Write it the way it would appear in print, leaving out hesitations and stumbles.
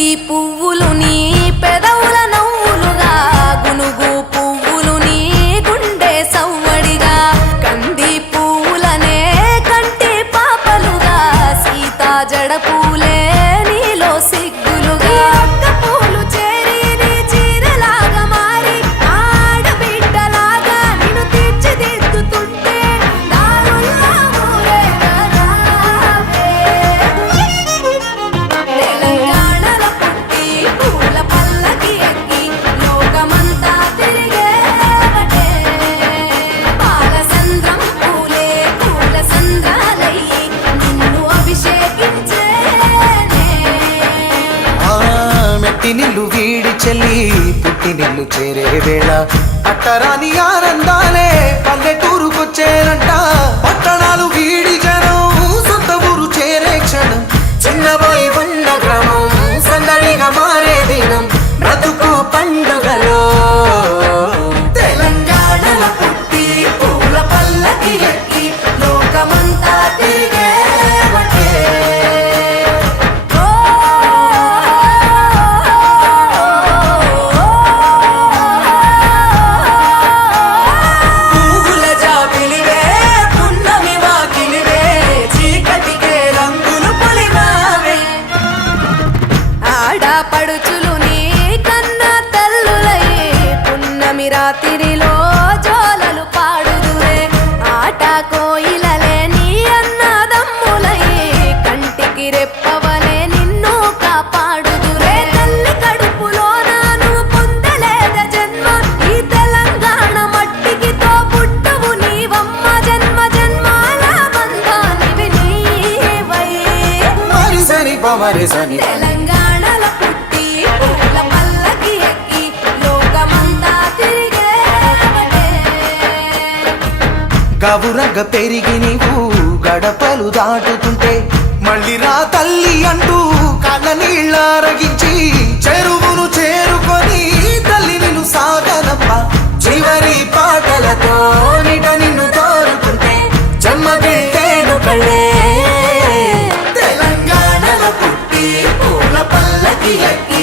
బంతి పువ్వులు నీ పెదవుల నవ్వులుగా గునుగు పువ్వులు నీ గుండె సవ్వడిగా కంది పువ్వులనే కంటి పాపలుగా సీతా జడ పూలే నీలో సిగ్గులుగా అక్క పూలు చేరి నీ చీరలాగా మారి ఆడబిడ్డలాగా నిన్ను తీర్చిదిద్దుతుంటే దారుల్లా ఊరేగరావే. తెలంగాణలో పుట్టి పూల పల్లకి ఎక్కి లోకమంతా తిరిగేవటే పాలసంద్రం పూలే పూల సంద్రాలయ్యి నిన్ను అభిషేకించేనే. మెట్టినిల్లు వీడి చెల్లి పుట్టినిల్లు చేరే వేళ అట్టరాని ఆనందాలే పల్లెటూరుకొచ్చేనంట. పట్టణాలు వీడి జనం సొంత ఊరు చేరే క్షణం చిన్నబోయి ఉన్న గ్రామం సందడిగా మారే దినం బ్రతుకు పండుగలో. తెలంగాణలో పుట్టి పూల పల్లకి ఎక్కి లోకమంతా తిరిగేవటే. పువ్వుల జాబిలివే పున్నమి వాకిలివే చీకటికే రంగులు పొలిమావే. ఆడపడుచులు నీ కన్న తల్లులయ్యే పున్నమి రాత్రిలో జోలలు పాడుదురే ఆట కోయిలలే నీ అన్నదమ్ములయ్యే కంటికి రెప్పవలే నిన్ను కాపాడుదురే. తల్లి కడుపులో నువ్వు పొందలేద జన్మ ఈ తెలంగాణ మట్టికి తో పుట్టవు నీవమ్మ జన్మ జన్మాల బంధానివి నీవై. మరిసని పమరిసని తెలంగాణలో పుట్టి పూల పల్లకి ఎక్కి లోకమంతా తిరిగేవటే. గవురగ పెరిగి నీవు గడపలు దాటుతుంటే మళ్ళీ రా తల్లి అంటూ కళ్ళ నీళ్ళారగించి చెరువును చేరుకొని తల్లి నిన్ను సాగనప్ప చివరి పాటలతో నిట నిన్ను తోరుకుంటే జన్మగిట్టేను కళ్ళే. తెలంగాణలో పుట్టి పూల పల్లకి ఎక్కి